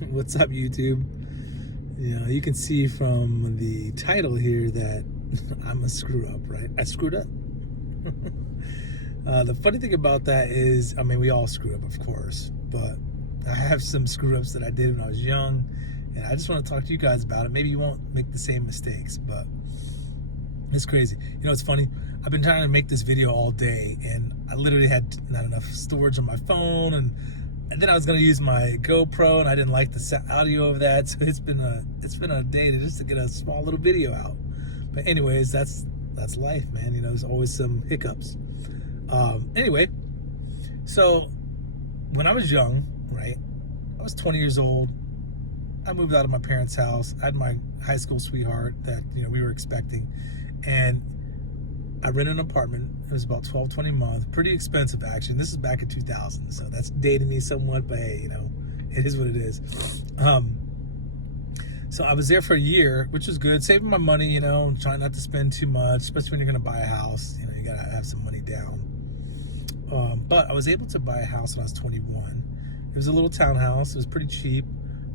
What's up, YouTube? You can see from the title here that I'm a screw up, right? I screwed up. The funny thing about that is, we all screw up, of course, but I have some screw ups that I did when I was young, and I just want to talk to you guys about it. Maybe you won't make the same mistakes, but it's crazy. It's funny. I've been trying to make this video all day, and I literally had not enough storage on my phone, and then I was gonna use my GoPro, and I didn't like the audio of that, so it's been a day to get a small little video out. But anyways, that's life, man. There's always some hiccups. Anyway, so when I was young, right, I was 20 years old. I moved out of my parents' house. I had my high school sweetheart that we were expecting, and I rented an apartment. It was about $12.20 a month. Pretty expensive, actually. And this is back in 2000, so that's dating me somewhat, but hey, it is what it is. So I was there for a year, which was good. Saving my money, trying not to spend too much, especially when you're going to buy a house. You got to have some money down. But I was able to buy a house when I was 21. It was a little townhouse. It was pretty cheap.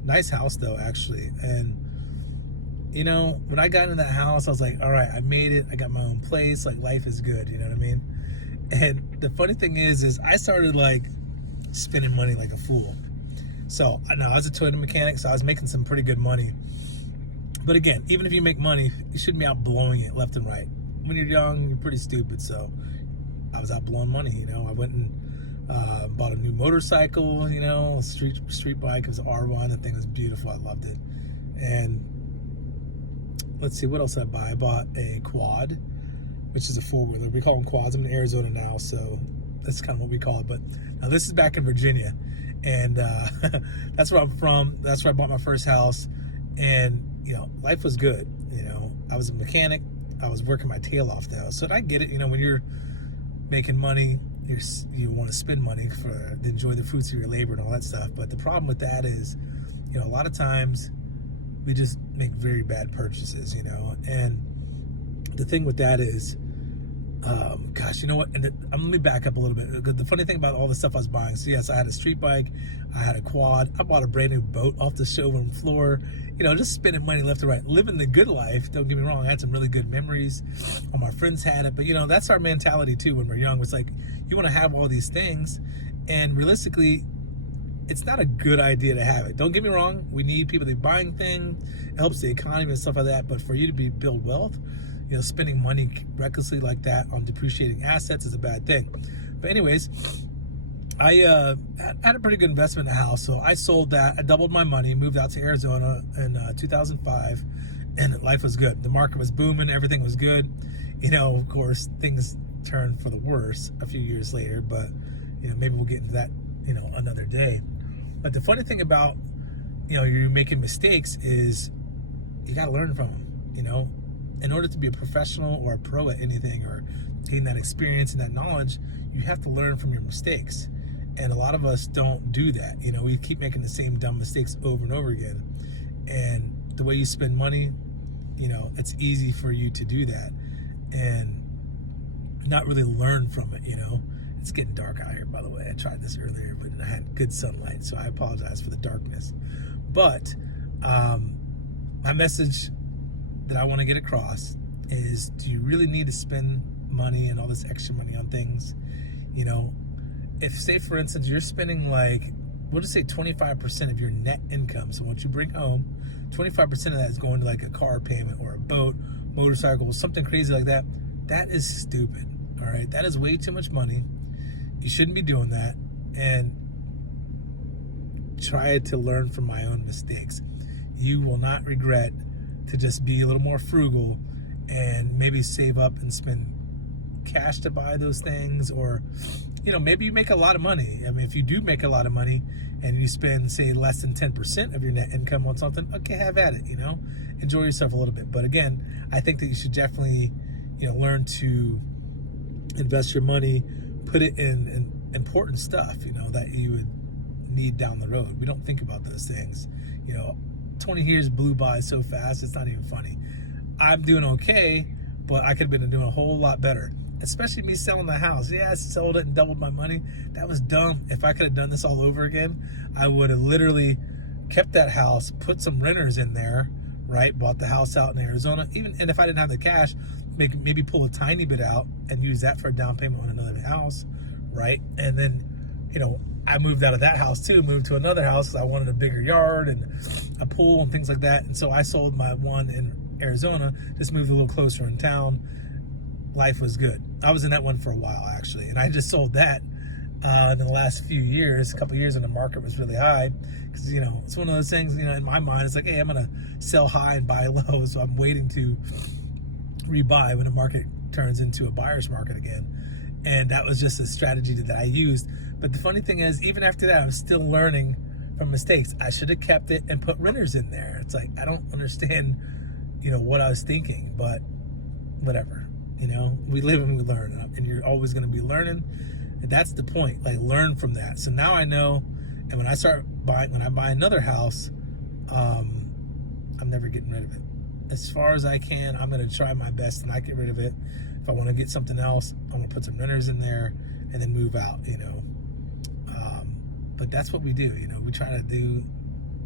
Nice house, though, actually. And when I got into that house, I was like, all right, I made it. I got my own place. Like, life is good. You know what I mean? And the funny thing is I started like spending money like a fool. So I was a Toyota mechanic, so I was making some pretty good money. But again, even if you make money, you shouldn't be out blowing it left and right. When you're young, you're pretty stupid. So I was out blowing money. I went and bought a new motorcycle, a street bike. It was an R1. The thing was beautiful. I loved it. And let's see, what else did I buy? I bought a quad, which is a four-wheeler. We call them quads. I'm in Arizona now, so that's kind of what we call it. But now this is back in Virginia, and that's where I'm from. That's where I bought my first house, and life was good. I was a mechanic. I was working my tail off though, so I get it. When you're making money, you want to spend money to enjoy the fruits of your labor and all that stuff. But the problem with that is, a lot of times we just make very bad purchases, and the thing with that is, gosh, you know what? And let me back up a little bit. The funny thing about all the stuff I was buying, so yes, I had a street bike, I had a quad, I bought a brand new boat off the showroom floor, just spending money left and right, living the good life. Don't get me wrong, I had some really good memories. All my friends had it, but that's our mentality too when we're young. It's like, you want to have all these things, and realistically, it's not a good idea to have it. Don't get me wrong, we need people to be buying things. It helps the economy and stuff like that, but for you to build wealth, spending money recklessly like that on depreciating assets is a bad thing. But anyways, I had a pretty good investment in the house, so I sold that. I doubled my money, moved out to Arizona in 2005, and life was good. The market was booming, everything was good. Of course, things turned for the worse a few years later, but maybe we'll get into that another day. But the funny thing about you're making mistakes is you got to learn from them. In order to be a professional or a pro at anything or gain that experience and that knowledge, you have to learn from your mistakes. And a lot of us don't do that. We keep making the same dumb mistakes over and over again. And the way you spend money, it's easy for you to do that and not really learn from it. It's getting dark out here, by the way. I tried this earlier, but I had good sunlight, so I apologize for the darkness. But my message that I want to get across is, do you really need to spend money and all this extra money on things? If, say, for instance, you're spending we'll just say 25% of your net income, so what you bring home, 25% of that is going to like a car payment or a boat, motorcycle, something crazy like that. That is stupid, all right? That is way too much money. You shouldn't be doing that, and try to learn from my own mistakes. You will not regret to just be a little more frugal and maybe save up and spend cash to buy those things. Or maybe you make a lot of money. If you do make a lot of money and you spend, say, less than 10% of your net income on something, okay, have at it. Enjoy yourself a little bit. But again, I think that you should definitely learn to invest your money, put it in important stuff that you would need down the road. We don't think about those things. 20 years blew by so fast, it's not even funny. I'm doing okay, but I could have been doing a whole lot better. Especially me selling the house. Yeah, I sold it and doubled my money. That was dumb. If I could have done this all over again, I would have literally kept that house, put some renters in there, right? Bought the house out in Arizona. And if I didn't have the cash, maybe pull a tiny bit out and use that for a down payment on another house, right? And then, I moved out of that house too, moved to another house because I wanted a bigger yard and a pool and things like that. And so I sold my one in Arizona, just moved a little closer in town. Life was good. I was in that one for a while, actually. And I just sold that in the last few years, a couple of years when the market was really high. Because, it's one of those things, in my mind, it's like, hey, I'm going to sell high and buy low. So I'm waiting to rebuy when the market turns into a buyer's market again. And that was just a strategy that I used. But the funny thing is, even after that, I'm still learning from mistakes. I should have kept it and put renters in there. It's like, I don't understand, what I was thinking, but whatever. We live and we learn, and you're always going to be learning. And that's the point. Like, learn from that. So now I know. And when I buy another house, I'm never getting rid of it. As far as I can, I'm going to try my best to not get rid of it. If I want to get something else, I'm going to put some renters in there and then move out. But that's what we do. We try to do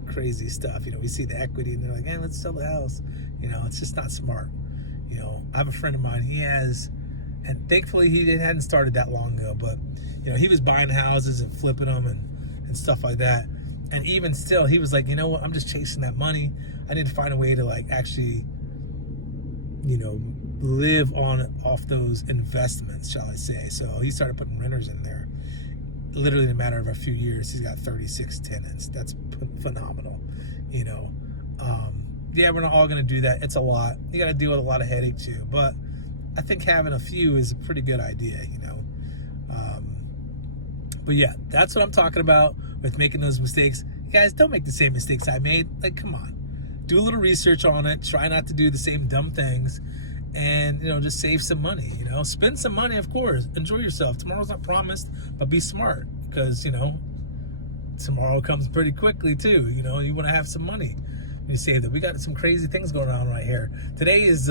crazy stuff. We see the equity and they're like, hey, let's sell the house. It's just not smart. I have a friend of mine, and thankfully he hadn't started that long ago, but he was buying houses and flipping them and stuff like that. And even still, he was like, you know what, I'm just chasing that money. I need to find a way to actually, live off those investments, shall I say. So he started putting renters in there. Literally in a matter of a few years, he's got 36 tenants. That's phenomenal. Yeah, we're not all going to do that. It's a lot. You got to deal with a lot of headache too. But I think having a few is a pretty good idea, But yeah, that's what I'm talking about with making those mistakes. Guys, don't make the same mistakes I made. Like, come on. Do a little research on it. Try not to do the same dumb things. And, just save some money, Spend some money, of course. Enjoy yourself. Tomorrow's not promised, but be smart. Because, tomorrow comes pretty quickly, too. You want to have some money. You say that we got some crazy things going on right here. Today is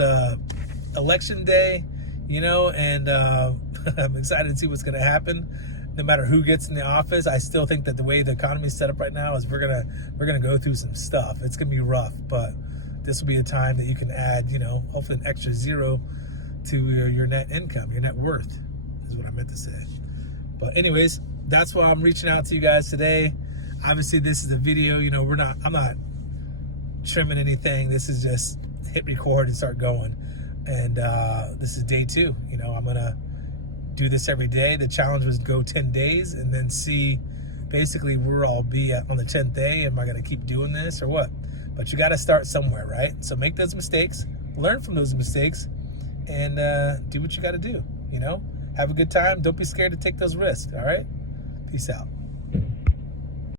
election day, and I'm excited to see what's going to happen. No matter who gets in the office, I still think that the way the economy is set up right now is we're gonna go through some stuff. It's gonna be rough, but this will be a time that you can add, hopefully an extra zero to your net income, your net worth, is what I meant to say. But anyways, that's why I'm reaching out to you guys today. Obviously, this is a video. I'm not trimming anything. This is just hit record and start going. And this is day 2. I'm gonna do this every day. The challenge was go 10 days and then see basically where I'll be at on the 10th day. Am I going to keep doing this or what? But you got to start somewhere, right? So make those mistakes, learn from those mistakes, and do what you got to do. Have a good time. Don't be scared to take those risks. All right? Peace out.